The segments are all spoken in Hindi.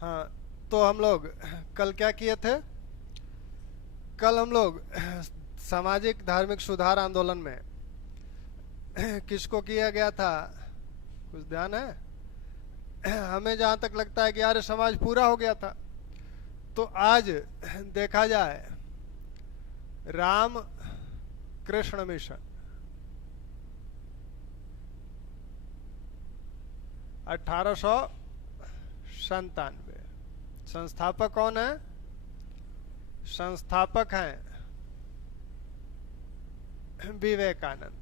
हाँ, तो हम लोग कल क्या किए थे? कल हम लोग सामाजिक धार्मिक सुधार आंदोलन में किसको किया गया था, कुछ ध्यान है? हमें जहां तक लगता है कि आर्य समाज पूरा हो गया था, तो आज देखा जाए राम कृष्ण मिशन 1897। संस्थापक कौन है? संस्थापक हैं विवेकानंद।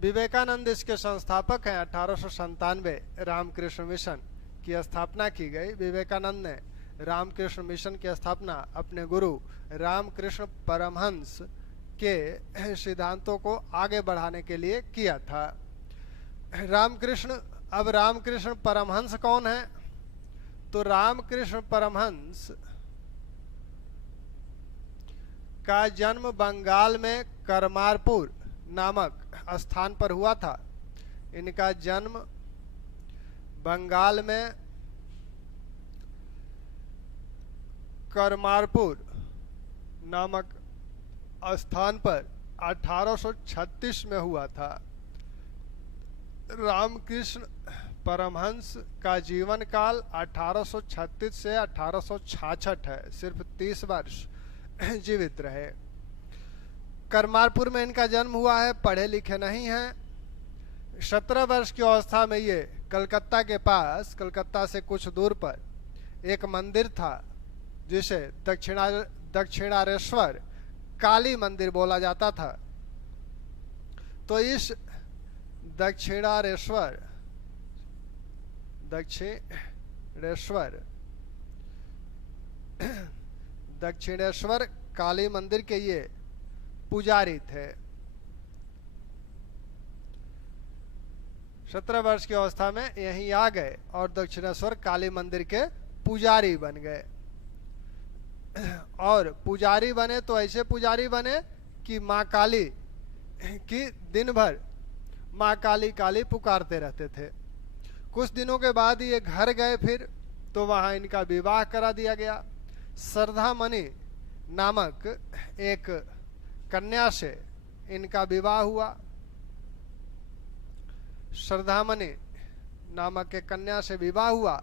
विवेकानंद इसके संस्थापक हैं। 1897 रामकृष्ण मिशन की स्थापना की गई। विवेकानंद ने रामकृष्ण मिशन की स्थापना अपने गुरु रामकृष्ण परमहंस के सिद्धांतों को आगे बढ़ाने के लिए किया था। अब रामकृष्ण परमहंस कौन है? तो रामकृष्ण परमहंस का जन्म बंगाल में करमारपुर नामक स्थान पर हुआ था। इनका जन्म बंगाल में करमारपुर नामक स्थान पर 1836 में हुआ था। रामकृष्ण परमहंस का जीवन काल 1836 से 1866 है, सिर्फ 30 वर्ष जीवित रहे। करमारपुर में इनका जन्म हुआ है। पढ़े लिखे नहीं हैं। 17 वर्ष की अवस्था में ये कलकत्ता के पास, कलकत्ता से कुछ दूर पर एक मंदिर था जिसे दक्षिणारेश्वर काली मंदिर बोला जाता था। तो इस दक्षिणेश्वर काली मंदिर के ये पुजारी थे। 17 वर्ष की अवस्था में यहीं आ गए और दक्षिणेश्वर काली मंदिर के पुजारी बन गए। और पुजारी बने तो ऐसे पुजारी बने कि माँ काली की दिन भर माँ काली काली पुकारते रहते थे। कुछ दिनों के बाद ये घर गए, फिर तो वहां इनका विवाह करा दिया गया। श्रद्धामणि नामक एक कन्या से इनका विवाह हुआ। श्रद्धामणि नामक एक कन्या से विवाह हुआ।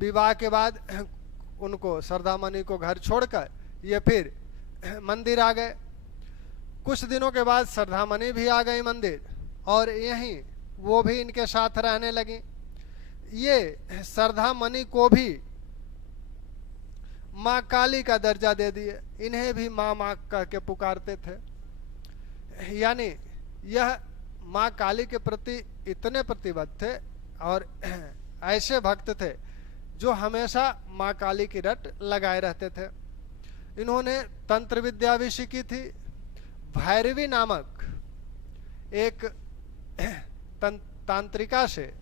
विवाह के बाद उनको, श्रद्धामणि को घर छोड़कर ये फिर मंदिर आ गए। कुछ दिनों के बाद श्रद्धामणि भी आ गई मंदिर और यहीं वो भी इनके साथ रहने लगी। ये श्रद्धामणि को भी माँ काली का दर्जा दे दिए। इन्हें भी माँ माँ करके पुकारते थे। यानी यह माँ काली के प्रति इतने प्रतिबद्ध थे और ऐसे भक्त थे जो हमेशा माँ काली की रट लगाए रहते थे। इन्होंने तंत्र विद्या भी सीखी थी। भैरवी नामक एक तांत्रिका से,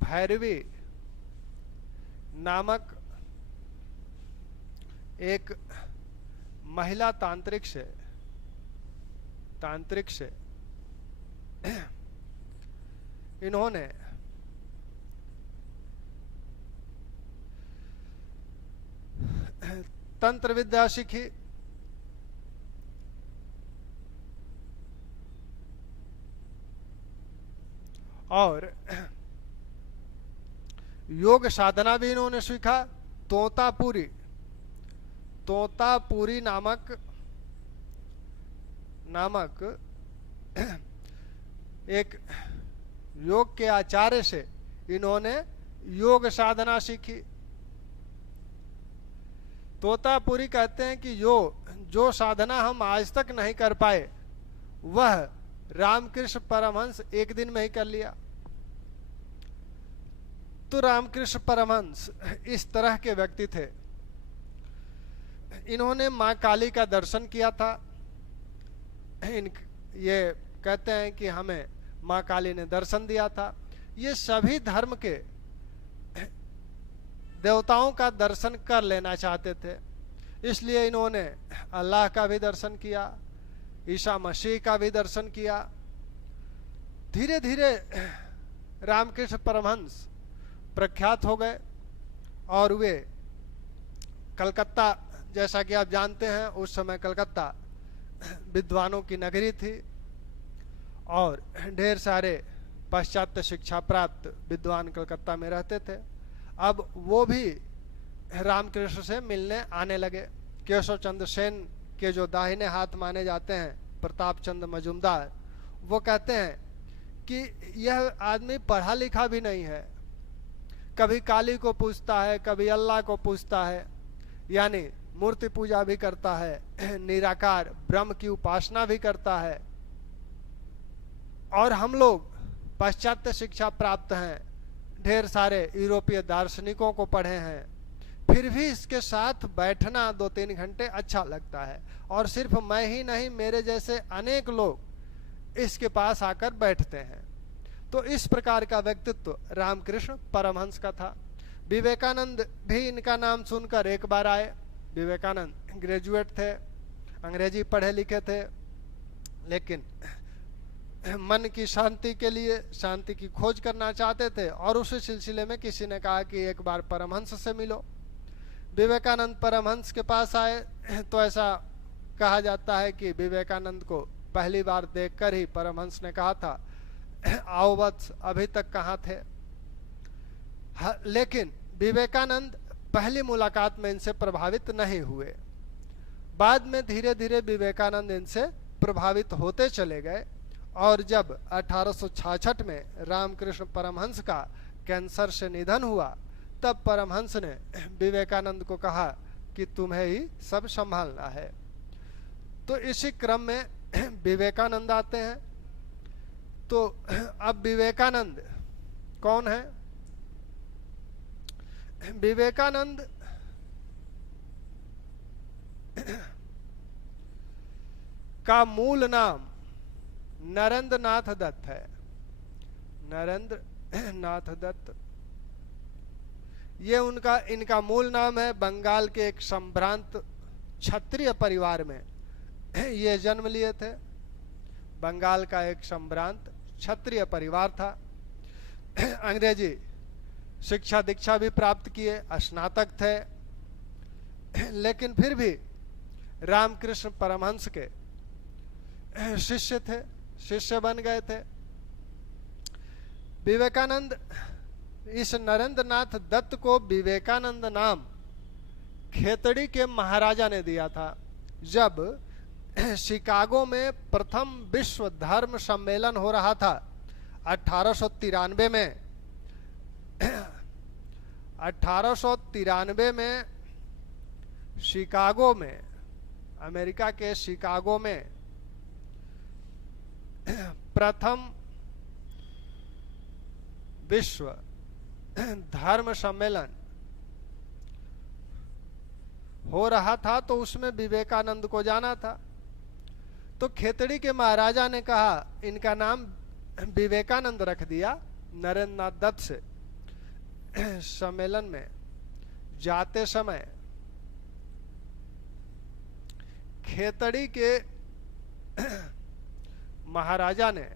भैरवी नामक एक महिला तांत्रिक से इन्होंने तंत्र विद्या सीखी। और योग साधना भी इन्होंने सीखा। तोतापुरी नामक एक योग के आचार्य से इन्होंने योग साधना सीखी। तोतापुरी कहते हैं कि जो साधना हम आज तक नहीं कर पाए वह रामकृष्ण परमहंस एक दिन में ही कर लिया। तो रामकृष्ण परमहंस इस तरह के व्यक्ति थे। इन्होंने माँ काली का दर्शन किया था। ये कहते हैं कि हमें माँ काली ने दर्शन दिया था। ये सभी धर्म के देवताओं का दर्शन कर लेना चाहते थे, इसलिए इन्होंने अल्लाह का भी दर्शन किया, ईसा मसीह का भी दर्शन किया धीरे धीरे रामकृष्ण परमहंस प्रख्यात हो गए और वे कलकत्ता, जैसा कि आप जानते हैं उस समय कलकत्ता विद्वानों की नगरी थी और ढेर सारे पाश्चात्य शिक्षा प्राप्त विद्वान कलकत्ता में रहते थे। अब वो भी रामकृष्ण से मिलने आने लगे। केशव चंद्र सेन के जो दाहिने हाथ माने जाते हैं प्रताप चंद्र मजूमदार, वो कहते हैं कि यह आदमी पढ़ा लिखा भी नहीं है, कभी काली को पूजता है, कभी अल्लाह को पूजता है, यानी मूर्ति पूजा भी करता है, निराकार ब्रह्म की उपासना भी करता है। और हम लोग पाश्चात्य शिक्षा प्राप्त हैं, ढेर सारे यूरोपीय दार्शनिकों को पढ़े हैं, फिर भी इसके साथ बैठना 2-3 घंटे अच्छा लगता है। और सिर्फ मैं ही नहीं, मेरे जैसे अनेक लोग इसके पास आकर बैठते हैं। तो इस प्रकार का व्यक्तित्व रामकृष्ण परमहंस का था। विवेकानंद भी इनका नाम सुनकर एक बार आए। विवेकानंद ग्रेजुएट थे, अंग्रेजी पढ़े लिखे थे, लेकिन मन की शांति के लिए शांति की खोज करना चाहते थे और उसी सिलसिले में किसी ने कहा कि एक बार परमहंस से मिलो। विवेकानंद परमहंस के पास आए तो ऐसा कहा जाता है कि विवेकानंद को पहली बार देखकर ही परमहंस ने कहा था, आओ वत्स, अभी तक कहाँ थे। लेकिन विवेकानंद पहली मुलाकात में इनसे प्रभावित नहीं हुए। बाद में धीरे धीरे विवेकानंद इनसे प्रभावित होते चले गए और जब 1866 में रामकृष्ण परमहंस का कैंसर से निधन हुआ, तब परमहंस ने विवेकानंद को कहा कि तुम्हें ही सब संभालना है। तो इसी क्रम में विवेकानंद आते हैं। तो अब विवेकानंद कौन है? विवेकानंद का मूल नाम नरेंद्र नाथ दत्त है। नरेंद्र नाथ दत्त ये इनका मूल नाम है। बंगाल के एक संभ्रांत क्षत्रिय परिवार में ये जन्म लिए थे। बंगाल का एक संभ्रांत क्षत्रिय परिवार था। अंग्रेजी शिक्षा दीक्षा भी प्राप्त किए, स्नातक थे, लेकिन फिर भी रामकृष्ण परमहंस के शिष्य थे, शिष्य बन गए थे। विवेकानंद, इस नरेंद्र नाथ दत्त को विवेकानंद नाम खेतड़ी के महाराजा ने दिया था। जब शिकागो में प्रथम विश्व धर्म सम्मेलन हो रहा था 1893 में, 1893 में शिकागो में, अमेरिका के शिकागो में प्रथम विश्व धर्म सम्मेलन हो रहा था, तो उसमें विवेकानंद को जाना था। तो खेतड़ी के महाराजा ने कहा इनका नाम विवेकानंद रख दिया नरेंद्र नाथ दत्त से। सम्मेलन में जाते समय खेतड़ी के महाराजा ने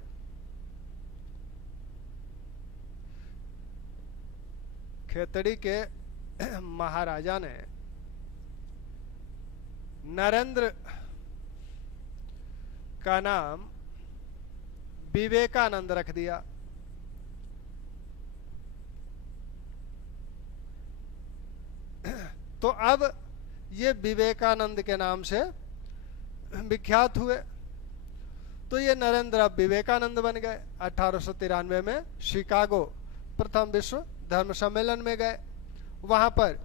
नरेंद्र का नाम विवेकानंद रख दिया। तो अब ये विवेकानंद के नाम से विख्यात हुए। तो ये नरेंद्र अब विवेकानंद बन गए। 1893 में शिकागो प्रथम विश्व धर्म सम्मेलन में गए। वहां पर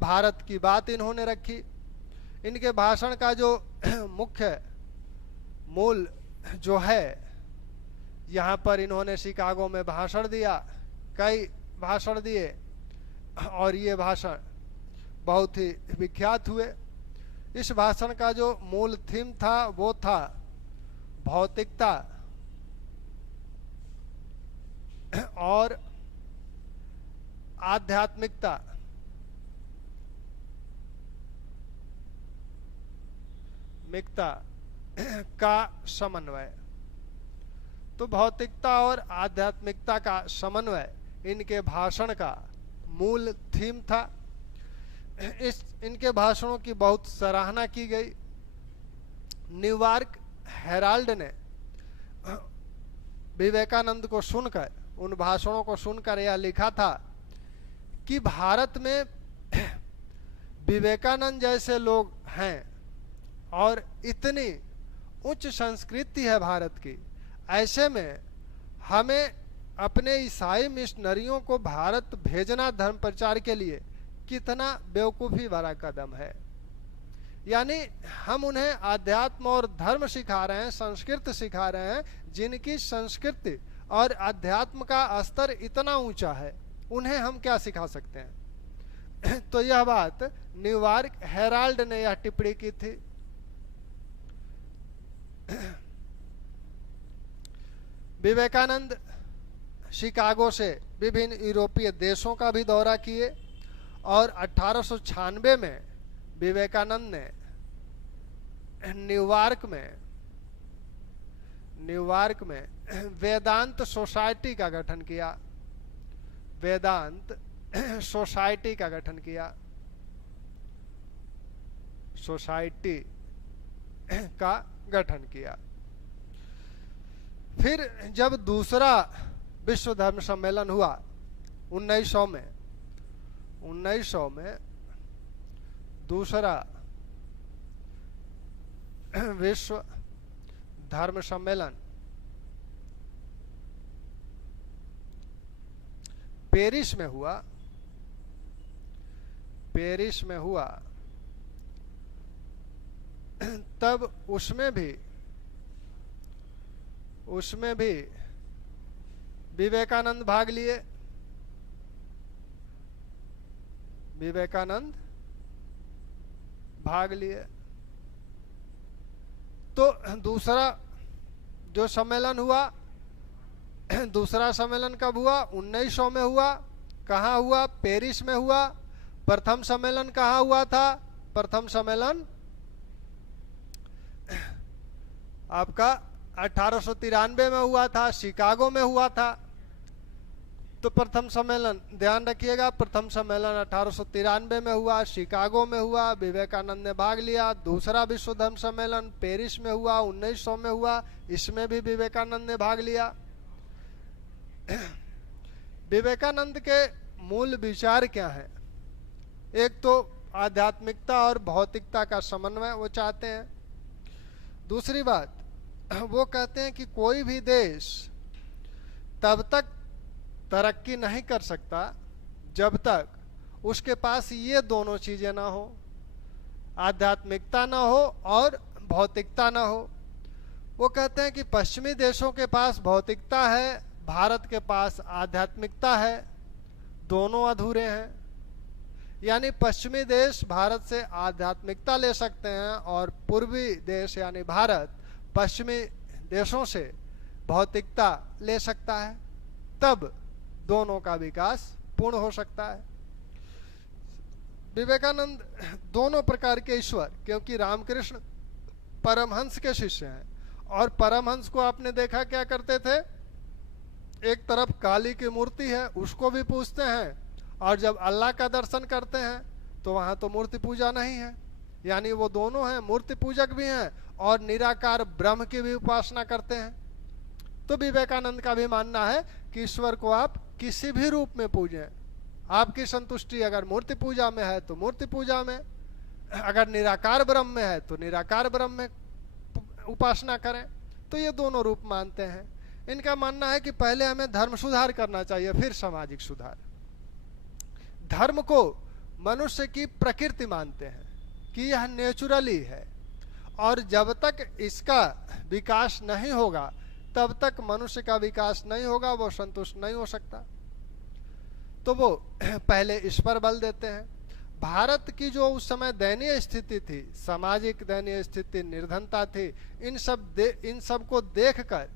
भारत की बात इन्होंने रखी। इनके भाषण का जो मुख्य मूल जो है, यहाँ पर इन्होंने शिकागो में भाषण दिया, कई भाषण दिए और ये भाषण बहुत ही विख्यात हुए। इस भाषण का जो मूल थीम था वो था भौतिकता और आध्यात्मिकता का समन्वय। तो भौतिकता और आध्यात्मिकता का समन्वय इनके भाषण का मूल थीम था। इनके भाषणों की बहुत सराहना की गई। न्यूयॉर्क हेराल्ड ने विवेकानंद को सुनकर, उन भाषणों को सुनकर यह लिखा था कि भारत में विवेकानंद जैसे लोग हैं और इतनी उच्च संस्कृति है भारत की, ऐसे में हमें अपने ईसाई मिशनरियों को भारत भेजना धर्म प्रचार के लिए कितना बेवकूफ़ी भरा कदम है। यानी हम उन्हें आध्यात्म और धर्म सिखा रहे हैं, संस्कृत सिखा रहे हैं, जिनकी संस्कृति और अध्यात्म का स्तर इतना ऊंचा है, उन्हें हम क्या सिखा सकते हैं। तो यह बात न्यूयॉर्क हेराल्ड ने यह टिप्पणी की थी। विवेकानंद शिकागो से विभिन्न यूरोपीय देशों का भी दौरा किए और 1896 में विवेकानंद ने न्यूयॉर्क में वेदांत सोसाइटी का गठन किया। वेदांत सोसाइटी का गठन किया। सोसाइटी का गठन किया। फिर जब दूसरा विश्व धर्म सम्मेलन हुआ 1900 में दूसरा विश्व धर्म सम्मेलन पेरिस में हुआ। तब उसमें भी विवेकानंद भाग लिए। तो दूसरा जो सम्मेलन हुआ, दूसरा सम्मेलन कब हुआ? 1900 में हुआ। कहाँ हुआ? पेरिस में हुआ। प्रथम सम्मेलन कहाँ हुआ था? प्रथम सम्मेलन आपका 1893 में हुआ था, शिकागो में हुआ था। तो प्रथम सम्मेलन ध्यान रखिएगा, प्रथम सम्मेलन 1893 में हुआ, शिकागो में हुआ, विवेकानंद ने भाग लिया। दूसरा विश्व धर्म सम्मेलन पेरिस में हुआ, 1900 में हुआ, इसमें भी विवेकानंद ने भाग लिया। विवेकानंद के मूल विचार क्या है? एक तो आध्यात्मिकता और भौतिकता का समन्वय वो चाहते हैं। दूसरी बात, वो कहते हैं कि कोई भी देश तब तक तरक्की नहीं कर सकता जब तक उसके पास ये दोनों चीजें ना हो, आध्यात्मिकता ना हो और भौतिकता ना हो। वो कहते हैं कि पश्चिमी देशों के पास भौतिकता है, भारत के पास आध्यात्मिकता है, दोनों अधूरे हैं। यानी पश्चिमी देश भारत से आध्यात्मिकता ले सकते हैं और पूर्वी देश यानी भारत पश्चिमी देशों से भौतिकता ले सकता है, तब दोनों का विकास पूर्ण हो सकता है। विवेकानंद दोनों प्रकार के ईश्वर, क्योंकि रामकृष्ण परमहंस के शिष्य हैं और परमहंस को आपने देखा क्या करते थे, एक तरफ काली की मूर्ति है उसको भी पूजते हैं और जब अल्लाह का दर्शन करते हैं तो वहां तो मूर्ति पूजा नहीं है। यानी वो दोनों हैं, मूर्ति पूजक भी हैं और निराकार ब्रह्म की भी उपासना करते हैं। तो विवेकानंद का भी मानना है कि ईश्वर को आप किसी भी रूप में पूजें, आपकी संतुष्टि अगर मूर्ति पूजा में है तो मूर्ति पूजा में, अगर निराकार ब्रह्म में है तो निराकार ब्रह्म में उपासना करें। तो ये दोनों रूप मानते हैं। इनका मानना है कि पहले हमें धर्म सुधार करना चाहिए, फिर सामाजिक सुधार। धर्म को मनुष्य की प्रकृति मानते हैं कि यह नेचुरली है और जब तक इसका विकास नहीं होगा तब तक मनुष्य का विकास नहीं होगा, वो संतुष्ट नहीं हो सकता। तो वो पहले इस पर बल देते हैं। भारत की जो उस समय दयनीय स्थिति थी, सामाजिक दयनीय स्थिति, निर्धनता थी, इन सब को देखकर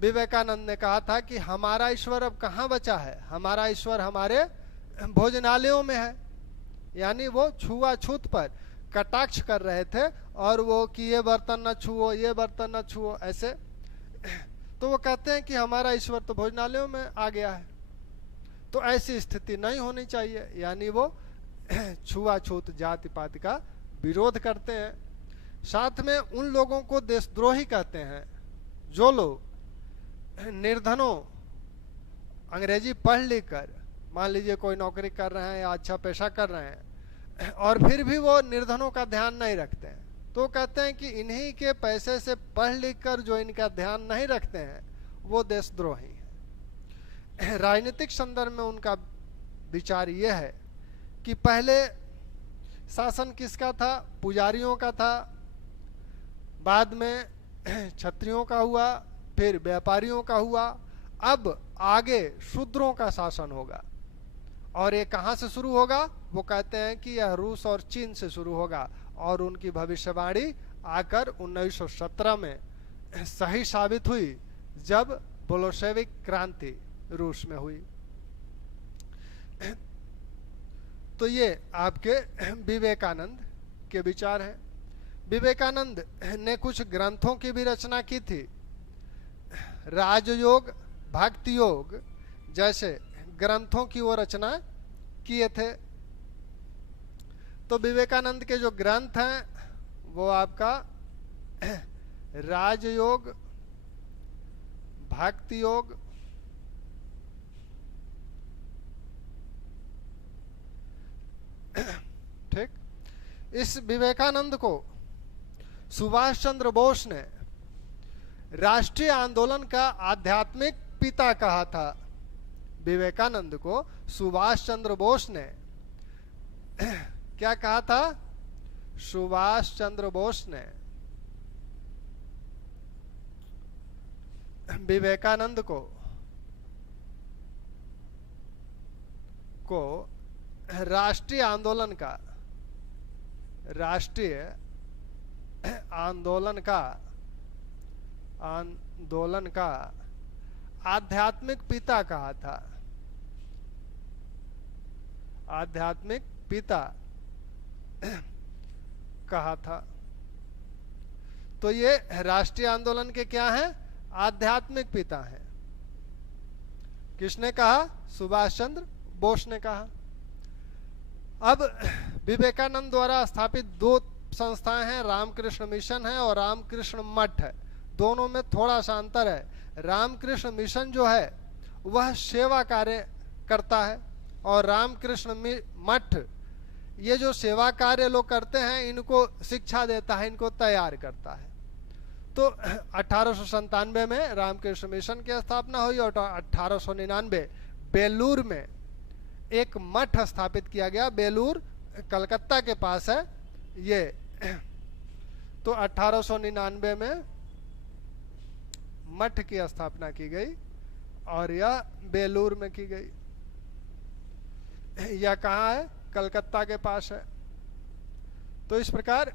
विवेकानंद ने कहा था कि हमारा ईश्वर अब कहाँ बचा है, हमारा ईश्वर हमारे भोजनालयों में है। यानी वो छुआछूत पर कटाक्ष कर रहे थे और वो कि ये बर्तन न छुओ, ये बर्तन न छुओ, ऐसे। तो वो कहते हैं कि हमारा ईश्वर तो भोजनालयों में आ गया है। तो ऐसी स्थिति नहीं होनी चाहिए, यानी वो छुआछूत जाति पाति का विरोध करते हैं। साथ में उन लोगों को देशद्रोही कहते हैं जो लोग निर्धनों, अंग्रेजी पढ़ लिख कर, मान लीजिए कोई नौकरी कर रहे हैं या अच्छा पेशा कर रहे हैं, और फिर भी वो निर्धनों का ध्यान नहीं रखते हैं, तो कहते हैं कि इन्हीं के पैसे से पढ़ लिख कर जो इनका ध्यान नहीं रखते हैं वो देशद्रोही हैं। राजनीतिक संदर्भ में उनका विचार यह है कि पहले शासन किसका था? पुजारियों का था, बाद में क्षत्रियों का हुआ, फिर व्यापारियों का हुआ, अब आगे शूद्रों का शासन होगा। और ये कहाँ से शुरू होगा? वो कहते हैं कि यह रूस और चीन से शुरू होगा। और उनकी भविष्यवाणी आकर 1917 में सही साबित हुई जब बोल्शेविक क्रांति रूस में हुई। तो ये आपके विवेकानंद के विचार हैं। विवेकानंद ने कुछ ग्रंथों की भी रचना की थी, राजयोग, भक्ति योग जैसे ग्रंथों की वो रचना किए थे। तो विवेकानंद के जो ग्रंथ हैं वो आपका राजयोग, भक्ति योग, ठीक। इस विवेकानंद को सुभाष चंद्र बोस ने राष्ट्रीय आंदोलन का आध्यात्मिक पिता कहा था। विवेकानंद को सुभाष चंद्र बोस ने क्या कहा था? सुभाष चंद्र बोस ने विवेकानंद को राष्ट्रीय आंदोलन का आध्यात्मिक पिता कहा था। आध्यात्मिक पिता कहा था। तो ये राष्ट्रीय आंदोलन के क्या हैं? आध्यात्मिक पिता हैं। किसने कहा? सुभाष चंद्र बोस ने कहा। अब विवेकानंद द्वारा स्थापित दो संस्थाएं हैं, रामकृष्ण मिशन है और रामकृष्ण मठ है। दोनों में थोड़ा सा अंतर है। रामकृष्ण मिशन जो है वह सेवा कार्य करता है, और रामकृष्ण मठ ये जो सेवा कार्य लोग करते हैं इनको शिक्षा देता है, इनको तैयार करता है। तो 1897 में रामकृष्ण मिशन की स्थापना हुई और 1899 बेलूर में एक मठ स्थापित किया गया। बेलूर कलकत्ता के पास है ये। तो 1899 में मठ की स्थापना की गई और यह बेलूर में की गई। यह कहाँ है? कलकत्ता के पास है। तो इस प्रकार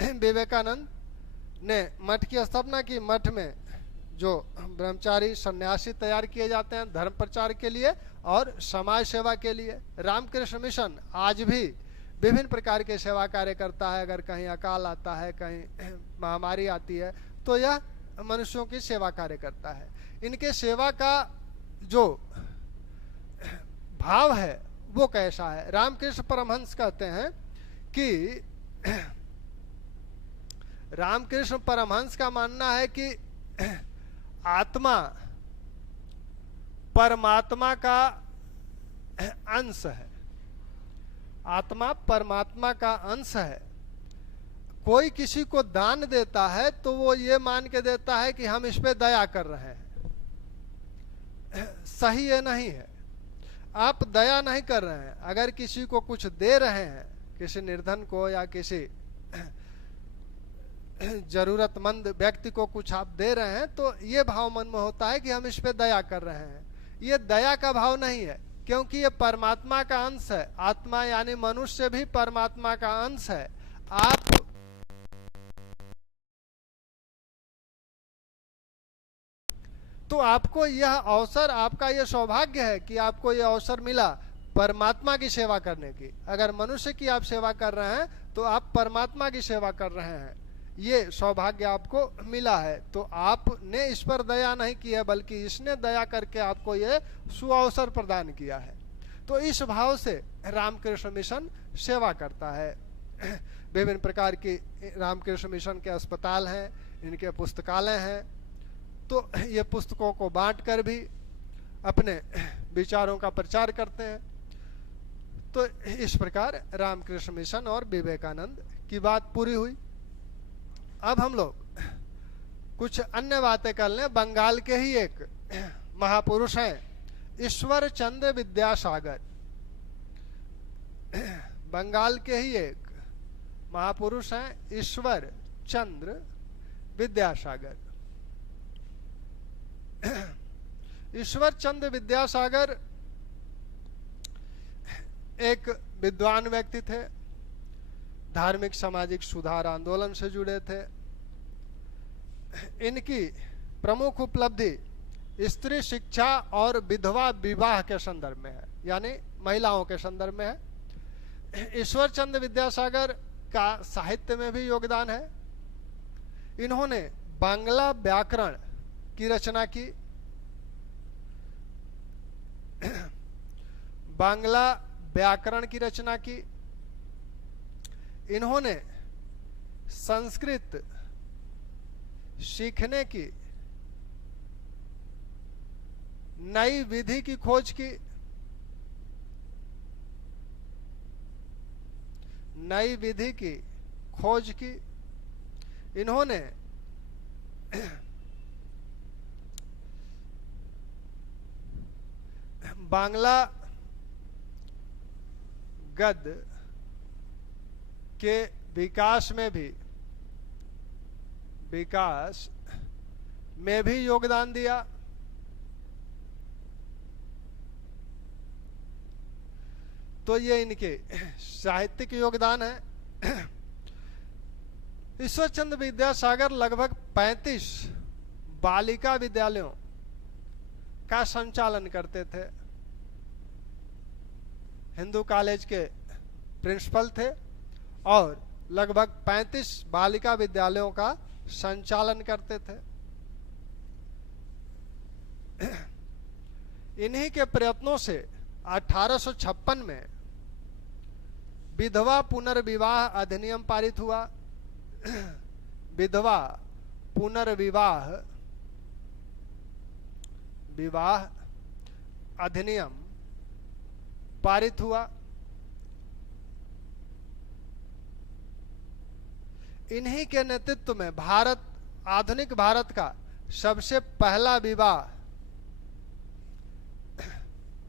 विवेकानंद ने मठ की स्थापना की। मठ में जो ब्रह्मचारी सन्यासी तैयार किए जाते हैं धर्म प्रचार के लिए और समाज सेवा के लिए। रामकृष्ण मिशन आज भी विभिन्न प्रकार के सेवा कार्य करता है। अगर कहीं अकाल आता है, कहीं महामारी आती है, तो यह मनुष्यों की सेवा कार्य करता है। इनके सेवा का जो भाव है वो कैसा है? रामकृष्ण परमहंस कहते हैं कि रामकृष्ण परमहंस का मानना है कि आत्मा परमात्मा का अंश है। आत्मा परमात्मा का अंश है। कोई किसी को दान देता है तो वो ये मान के देता है कि हम इस पे दया कर रहे हैं। सही ये नहीं है। आप दया नहीं कर रहे हैं। अगर किसी को कुछ दे रहे हैं, किसी निर्धन को या किसी जरूरतमंद व्यक्ति को कुछ आप दे रहे हैं, तो ये भाव मन में होता है कि हम इस पे दया कर रहे हैं। ये दया का भाव नहीं है, क्योंकि ये परमात्मा का अंश है। आत्मा यानी मनुष्य भी परमात्मा का अंश है। आप तो आपको यह अवसर, आपका यह सौभाग्य है कि आपको यह अवसर मिला परमात्मा की सेवा करने की। अगर मनुष्य की आप सेवा कर रहे हैं तो आप परमात्मा की सेवा कर रहे हैं। ये सौभाग्य आपको मिला है, तो आपने इस पर दया नहीं की है, बल्कि इसने दया करके आपको ये सुअवसर प्रदान किया है। तो इस भाव से रामकृष्ण मिशन सेवा करता है। विभिन्न प्रकार की रामकृष्ण मिशन के अस्पताल हैं, इनके पुस्तकालय हैं, तो ये पुस्तकों को बांटकर भी अपने विचारों का प्रचार करते हैं। तो इस प्रकार रामकृष्ण मिशन और विवेकानंद की बात पूरी हुई। अब हम लोग कुछ अन्य बातें कर लें। बंगाल के ही एक महापुरुष हैं ईश्वर चंद्र विद्यासागर। बंगाल के ही एक महापुरुष हैं ईश्वर चंद्र विद्यासागर। ईश्वर चंद्र विद्यासागर एक विद्वान व्यक्ति थे, धार्मिक सामाजिक सुधार आंदोलन से जुड़े थे। इनकी प्रमुख उपलब्धि स्त्री शिक्षा और विधवा विवाह के संदर्भ में है, यानी महिलाओं के संदर्भ में है। ईश्वर चंद्र विद्यासागर का साहित्य में भी योगदान है। इन्होंने बांग्ला व्याकरण की रचना की। बांग्ला व्याकरण की रचना की। इन्होंने संस्कृत सीखने की नई विधि की खोज की। नई विधि की खोज की। इन्होंने बांग्ला गद्य के विकास में भी योगदान दिया। तो ये इनके साहित्यिक योगदान है। ईश्वर चंद्र विद्यासागर लगभग 35 बालिका विद्यालयों का संचालन करते थे। हिंदू कॉलेज के प्रिंसिपल थे और लगभग 35 बालिका विद्यालयों का संचालन करते थे। इन्हीं के प्रयत्नों से 1856 में विधवा पुनर्विवाह अधिनियम पारित हुआ। विधवा पुनर्विवाह अधिनियम पारित हुआ। इन्हीं के नेतृत्व में आधुनिक भारत का सबसे पहला विवाह,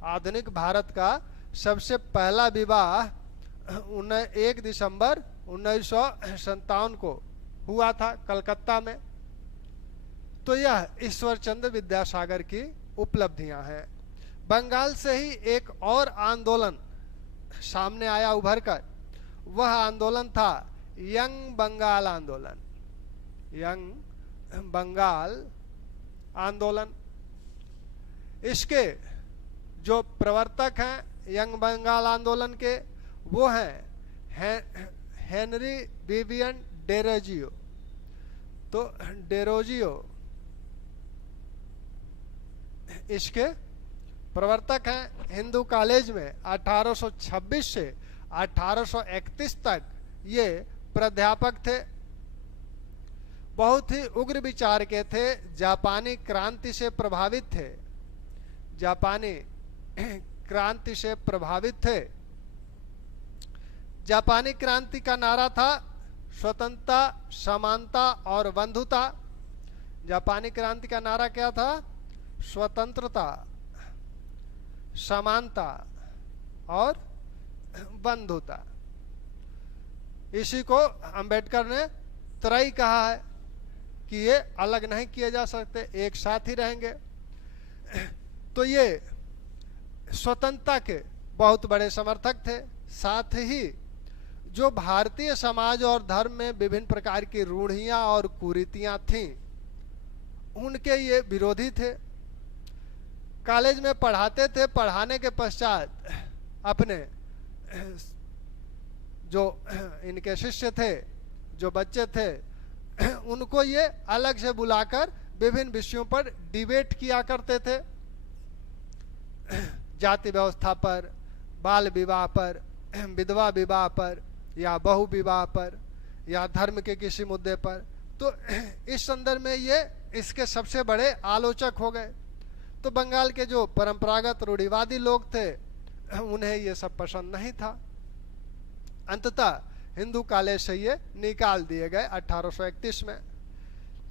आधुनिक भारत का सबसे पहला विवाह 1 दिसंबर 1957 को हुआ था कलकत्ता में। तो यह ईश्वर चंद्र विद्यासागर की उपलब्धियां हैं। बंगाल से ही एक और आंदोलन सामने आया उभर कर। वह आंदोलन था यंग बंगाल आंदोलन। यंग बंगाल आंदोलन। इसके जो प्रवर्तक हैं यंग बंगाल आंदोलन के, वो हैं हेनरी विवियन डेरोजियो। तो डेरोजियो इसके प्रवर्तक हैं। हिंदू कॉलेज में 1826 से 1831 तक ये प्राध्यापक थे। बहुत ही उग्र विचार के थे। जापानी क्रांति से प्रभावित थे। जापानी क्रांति से प्रभावित थे। जापानी क्रांति का नारा था स्वतंत्रता, समानता और बंधुता। जापानी क्रांति का नारा क्या था? स्वतंत्रता, समानता और बंधुता। इसी को अंबेडकर ने त्रयी कहा है कि ये अलग नहीं किए जा सकते, एक साथ ही रहेंगे। तो ये स्वतंत्रता के बहुत बड़े समर्थक थे। साथ ही जो भारतीय समाज और धर्म में विभिन्न प्रकार की रूढ़ियां और कुरीतियां थीं, उनके ये विरोधी थे। कॉलेज में पढ़ाते थे। पढ़ाने के पश्चात अपने जो इनके शिष्य थे, जो बच्चे थे, उनको ये अलग से बुलाकर विभिन्न विषयों पर डिबेट किया करते थे, जाति व्यवस्था पर, बाल विवाह पर, विधवा विवाह पर, या बहु विवाह पर, या धर्म के किसी मुद्दे पर। तो इस संदर्भ में ये इसके सबसे बड़े आलोचक हो गए। तो बंगाल के जो परंपरागत रूढ़िवादी लोग थे उन्हें ये सब पसंद नहीं था। अंततः हिंदू कॉलेज से ये निकाल दिए गए 1831 में।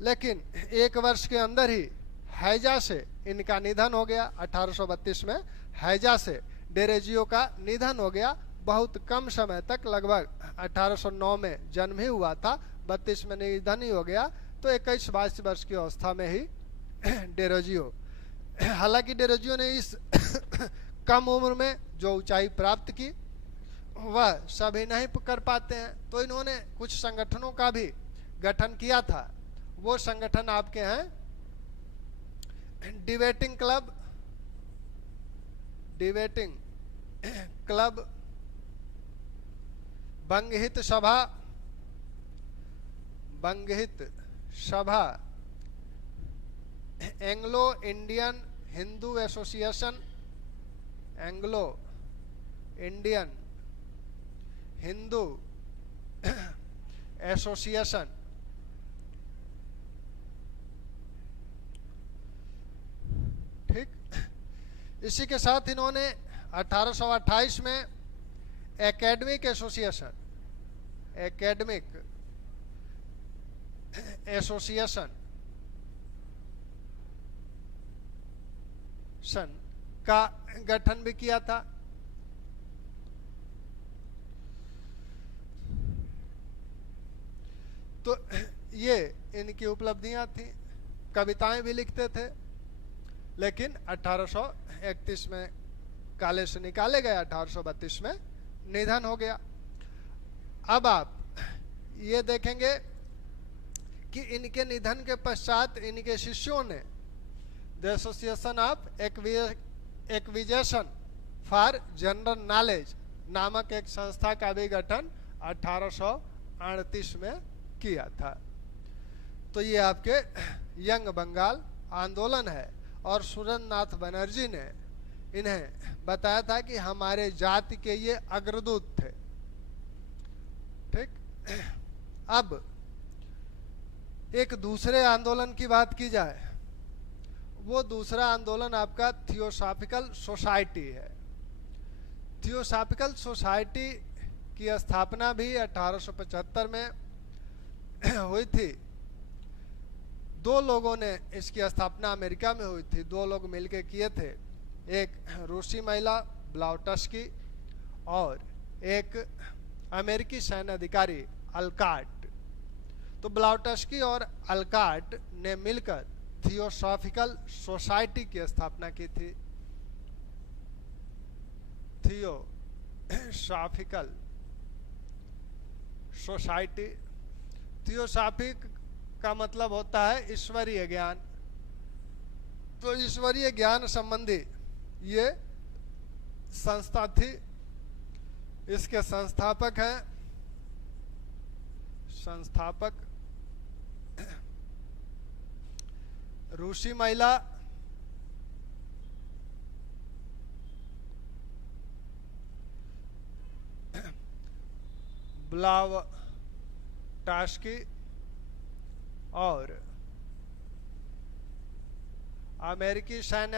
लेकिन एक वर्ष के अंदर ही हैजा से इनका निधन हो गया। 1832 में हैजा से डेरोजियो का निधन हो गया। बहुत कम समय तक, लगभग 1809 में जन्म ही हुआ था, 32 में निधन ही हो गया। तो 21-22 वर्ष की अवस्था में ही डेरोजियो, हालांकि डेरोजियो ने इस कम उम्र में जो ऊंचाई प्राप्त की वह सभी नहीं कर पाते हैं। तो इन्होंने कुछ संगठनों का भी गठन किया था। वो संगठन आपके हैं डिबेटिंग क्लब, बंगहित सभा, Anglo Indian Hindu association, Anglo Indian Hindu association, ठीक। इसी के साथ इन्होंने 1828 में एकेडमिक एसोसिएशन का गठन भी किया था। तो ये इनकी उपलब्धियां थी। कविताएं भी लिखते थे, लेकिन 1831 में कॉलेज से निकाले गए, 1832 में निधन हो गया। अब आप ये देखेंगे कि इनके निधन के पश्चात इनके शिष्यों ने the association of acquisition for general knowledge नामक एक संस्था का भी गठन 1838 में किया था। तो ये आपके यंग बंगाल आंदोलन है। और सुरेंद्र नाथ बनर्जी ने इन्हें बताया था कि हमारे जाति के ये अग्रदूत थे, ठीक। अब एक दूसरे आंदोलन की बात की जाए, वो दूसरा आंदोलन आपका थियोसॉफिकल सोसाइटी है। थियोसॉफिकल सोसाइटी की स्थापना भी 1875 में हुई थी। दो लोगों ने इसकी स्थापना अमेरिका में हुई थी, दो लोग मिलकर किए थे। एक रूसी महिला ब्लाउटस्की और एक अमेरिकी सैन्य अधिकारी अल्काट। तो ब्लाउटस्की और अल्काट ने मिलकर थियोसॉफिकल सोसाइटी की स्थापना की थी। थियोसॉफिकल सोसाइटी, थियोसॉफिक का मतलब होता है ईश्वरीय ज्ञान। तो ईश्वरीय ज्ञान संबंधी ये संस्था थी। इसके संस्थापक रूसी महिला ब्लावटस्की और अमेरिकी सैन्य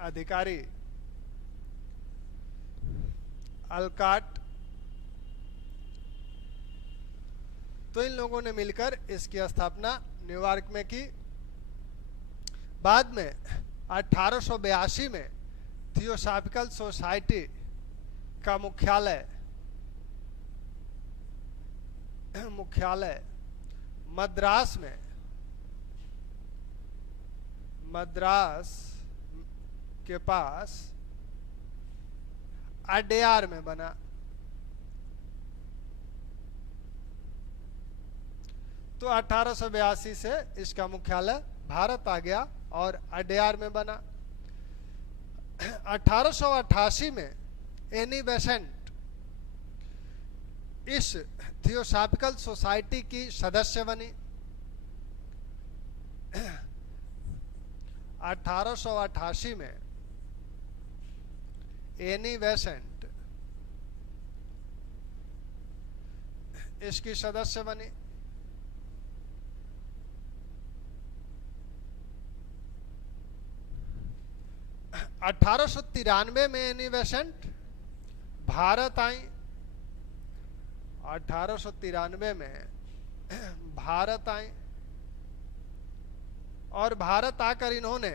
अधिकारी अल्काट। तो इन लोगों ने मिलकर इसकी स्थापना न्यूयॉर्क में की। बाद में 1882 में थियोसॉफिकल सोसाइटी का मुख्यालय मद्रास के पास अडेयार में बना। तो 1882 से इसका मुख्यालय भारत आ गया और अडेयार में बना। 1888 में एनी बेसेंट इस थियोसॉफिकल सोसाइटी की सदस्य बनी। 1888 में एनी बेसेंट इसकी सदस्य बनी। 1893 में एनी बेसेंट भारत आई। 1893 में भारत आई और भारत आकर इन्होंने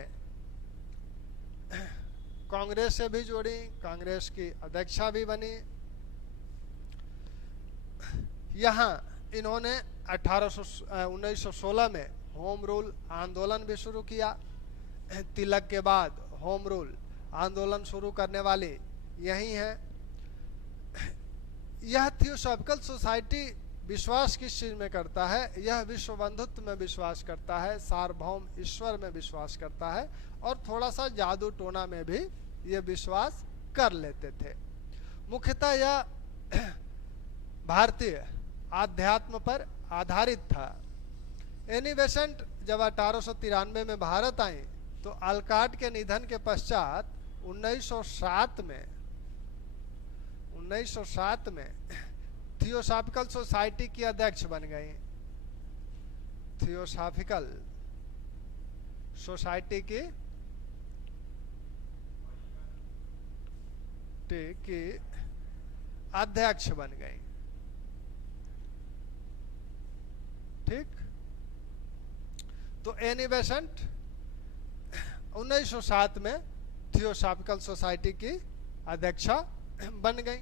कांग्रेस से भी जुड़ी, कांग्रेस की अध्यक्षा भी बनी। यहाँ इन्होंने 1916 में होम रूल आंदोलन भी शुरू किया। तिलक के बाद होम रूल आंदोलन शुरू करने वाले यही हैं। यह थियोसॉफिकल सोसाइटी विश्वास किस चीज में करता है? यह विश्व बंधुत्व में विश्वास करता है, सार्वभौम ईश्वर में विश्वास करता है और थोड़ा सा जादू टोना में भी ये विश्वास कर लेते थे। मुख्यतः यह भारतीय आध्यात्म पर आधारित था। एनी बेसेंट जब 1893 में भारत आई तो अल्काट के निधन के पश्चात 1907 में थियोसॉफिकल सोसाइटी की अध्यक्ष बन गई। थियोसॉफिकल सोसाइटी की अध्यक्ष बन गई। ठीक, तो एनी बेसेंट 1907 में थियोसॉफिकल सोसाइटी की अध्यक्षा बन गई।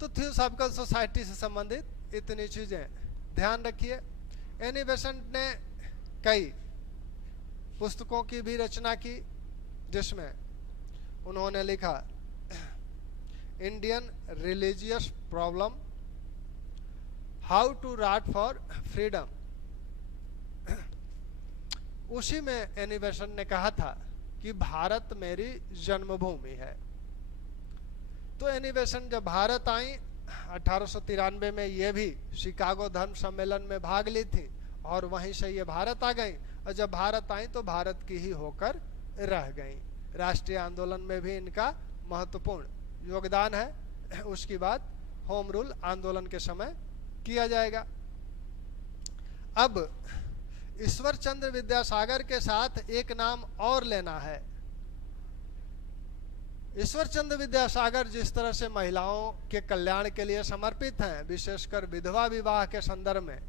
तो थियोसॉफिकल सोसाइटी से संबंधित इतनी चीजें ध्यान रखिए। एनी बेसेंट ने कई पुस्तकों की भी रचना की, जिसमें उन्होंने लिखा Indian religious problem, how to write for freedom. उसी में एनी बेसेंट ने कहा था कि भारत मेरी जन्मभूमि है। तो एनी बेसेंट जब भारत आई 1893 में, ये भी शिकागो धर्म सम्मेलन में भाग ली थी और वहीं से ये भारत आ गई। और जब भारत आई तो भारत की ही होकर रह गई। राष्ट्रीय आंदोलन में भी इनका महत्वपूर्ण योगदान है। उसकी बात होम रूल आंदोलन के समय किया जाएगा। अब ईश्वर चंद्र विद्यासागर के साथ एक नाम और लेना है। ईश्वर चंद्र विद्यासागर जिस तरह से महिलाओं के कल्याण के लिए समर्पित हैं, विशेषकर विधवा विवाह के संदर्भ में,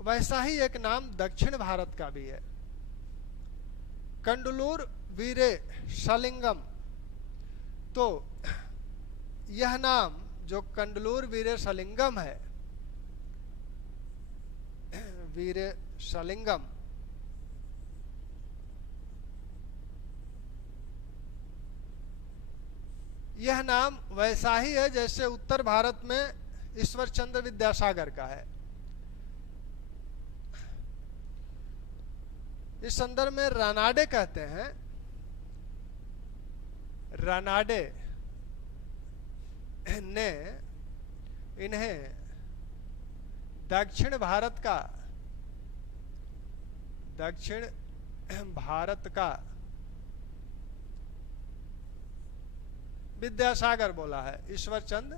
वैसा ही एक नाम दक्षिण भारत का भी है, कंडलूर वीरे सलिंगम। तो यह नाम जो कंडलूर वीरे सलिंगम है, वीरे सलिंगम, यह नाम वैसा ही है जैसे उत्तर भारत में ईश्वर चंद्र विद्यासागर का है। इस संदर्भ में रानाडे कहते हैं, रानाडे ने इन्हें दक्षिण भारत का विद्यासागर बोला है। ईश्वर चंद्र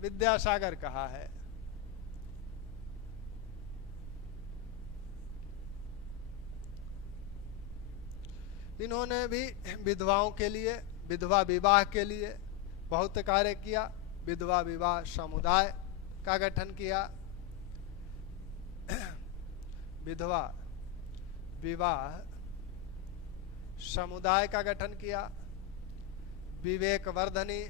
विद्यासागर कहा है। इन्होंने भी विधवाओं के लिए, विधवा विवाह के लिए बहुत कार्य किया। विधवा विवाह समुदाय का गठन किया, विधवा विवाह समुदाय का गठन किया। विवेक वर्धिनी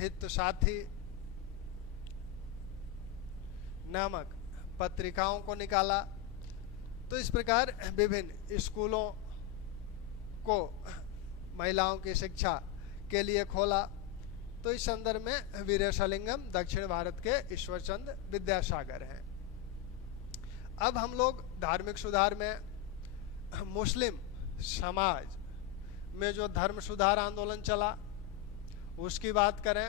हित साथी नामक पत्रिकाओं को निकाला। तो इस प्रकार विभिन्न स्कूलों को महिलाओं की शिक्षा के लिए खोला। तो इस संदर्भ में वीरेशलिंगम दक्षिण भारत के ईश्वरचंद विद्यासागर हैं। अब हम लोग धार्मिक सुधार में मुस्लिम समाज में जो धर्म सुधार आंदोलन चला उसकी बात करें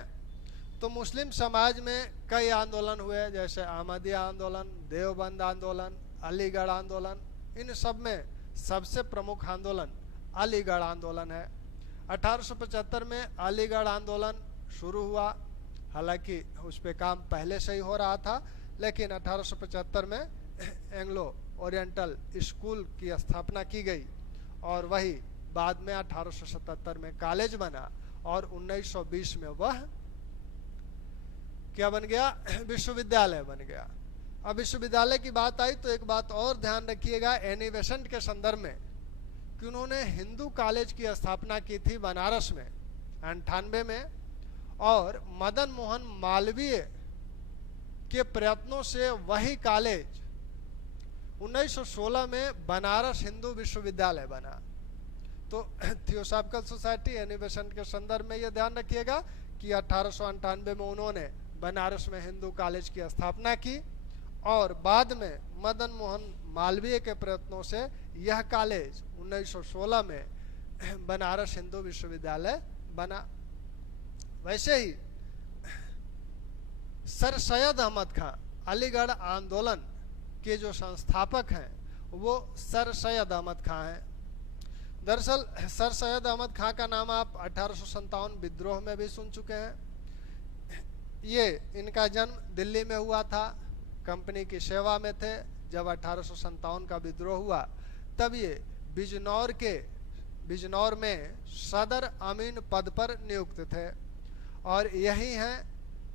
तो मुस्लिम समाज में कई आंदोलन हुए, जैसे अहमदिया आंदोलन, देवबंद आंदोलन, अलीगढ़ आंदोलन। इन सब में सबसे प्रमुख आंदोलन अलीगढ़ आंदोलन है। 1875 में अलीगढ़ आंदोलन शुरू हुआ, हालांकि उस पर काम पहले से ही हो रहा था, लेकिन 1875 में एंग्लो ओरिएंटल स्कूल की स्थापना की गई और वही बाद में 1877 में कॉलेज बना और 1920 में वह क्या बन गया, विश्वविद्यालय बन गया। अब विश्वविद्यालय की बात आई तो एक बात और ध्यान रखिएगा एनी बेसेंट के संदर्भ में कि उन्होंने हिंदू कॉलेज की स्थापना की थी बनारस में 98 में, और मदन मोहन मालवीय के प्रयत्नों से वही कॉलेज 1916 में बनारस हिंदू विश्वविद्यालय बना। तो थियोसॉफिकल सोसाइटी एनी बेसेंट के संदर्भ में यह ध्यान रखिएगा कि 1898 में उन्होंने बनारस में हिंदू कॉलेज की स्थापना की और बाद में मदन मोहन मालवीय के प्रयत्नों से यह कॉलेज 1916 में बनारस हिंदू विश्वविद्यालय बना। वैसे ही सर सैयद अहमद खां अलीगढ़ आंदोलन के जो संस्थापक हैं वो सर सैयद अहमद खां हैं। दरअसल सर सैयद अहमद खां का नाम आप 1857 विद्रोह में भी सुन चुके हैं। ये इनका जन्म दिल्ली में हुआ था, कंपनी की सेवा में थे। जब 1857 का विद्रोह हुआ तब ये बिजनौर में सदर अमीन पद पर नियुक्त थे और यही हैं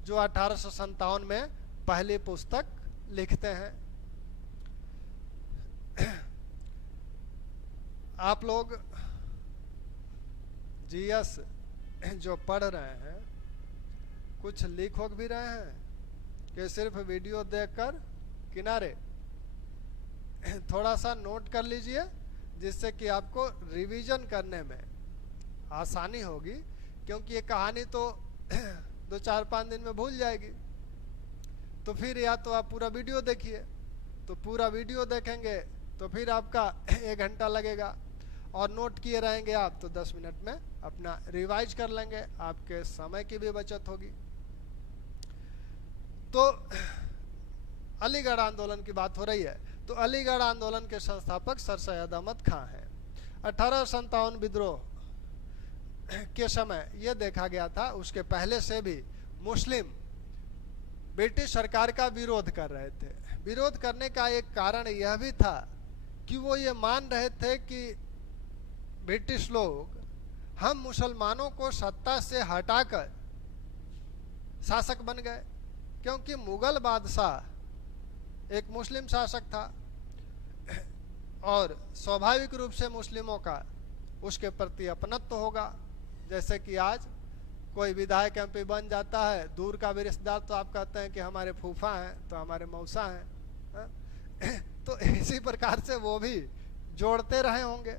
जो 1857 में पहली पुस्तक लिखते हैं। आप लोग जीएस जो पढ़ रहे हैं कुछ लिख हो भी रहे हैं कि सिर्फ वीडियो देखकर किनारे? थोड़ा सा नोट कर लीजिए जिससे कि आपको रिवीजन करने में आसानी होगी, क्योंकि ये कहानी तो 2-4-5 दिन में भूल जाएगी। तो फिर या तो आप पूरा वीडियो देखिए, तो पूरा वीडियो देखेंगे तो फिर आपका 1 घंटा लगेगा और नोट किए रहेंगे आप तो 10 मिनट में अपना रिवाइज कर लेंगे, आपके समय की भी बचत होगी। तो अलीगढ़ आंदोलन की बात हो रही है, तो अलीगढ़ आंदोलन के संस्थापक सर सैयद अहमद खां हैं। 1857 विद्रोह के समय यह देखा गया था, उसके पहले से भी मुस्लिम ब्रिटिश सरकार का विरोध कर रहे थे। विरोध करने का एक कारण यह भी था कि वो ये मान रहे थे कि ब्रिटिश लोग हम मुसलमानों को सत्ता से हटाकर शासक बन गए, क्योंकि मुगल बादशाह एक मुस्लिम शासक था और स्वाभाविक रूप से मुस्लिमों का उसके प्रति अपनत्व होगा। जैसे कि आज कोई विधायक एमपी बन जाता है, दूर का भी रिश्तेदार तो आप कहते हैं कि हमारे फूफा हैं, तो हमारे मौसा हैं, तो इसी प्रकार से वो भी जोड़ते रहे होंगे।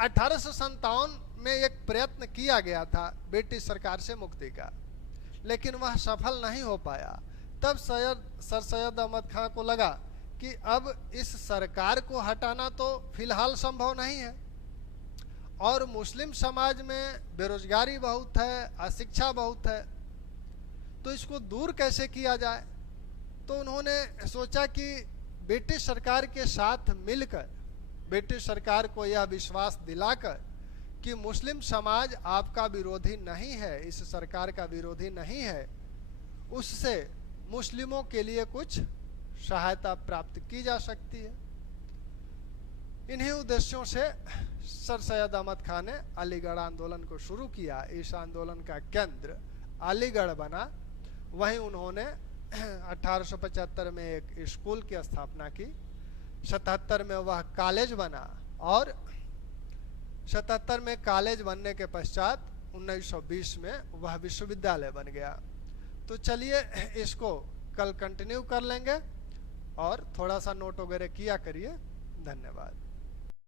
1857 में एक प्रयत्न किया गया था ब्रिटिश सरकार से मुक्ति का, लेकिन वह सफल नहीं हो पाया। तब सर सैयद अहमद खां को लगा कि अब इस सरकार को हटाना तो फिलहाल संभव नहीं है और मुस्लिम समाज में बेरोजगारी बहुत है, अशिक्षा बहुत है, तो इसको दूर कैसे किया जाए। तो उन्होंने सोचा कि ब्रिटिश सरकार के साथ मिलकर ब्रिटिश सरकार को यह विश्वास दिलाकर कि मुस्लिम समाज आपका विरोधी नहीं है, इस सरकार का विरोधी नहीं है, उससे मुस्लिमों के लिए कुछ सहायता प्राप्त की जा सकती है। इन्हीं उद्देश्यों से सर सैयद अहमद खां ने अलीगढ़ आंदोलन को शुरू किया। इस आंदोलन का केंद्र अलीगढ़ बना। वहीं उन्होंने 1875 में एक स्कूल की स्थापना की, 77 में वह कॉलेज बना और 77 में कॉलेज बनने के पश्चात 1920 में वह विश्वविद्यालय बन गया। तो चलिए इसको कल कंटिन्यू कर लेंगे और थोड़ा सा नोट वगैरह किया करिए। धन्यवाद।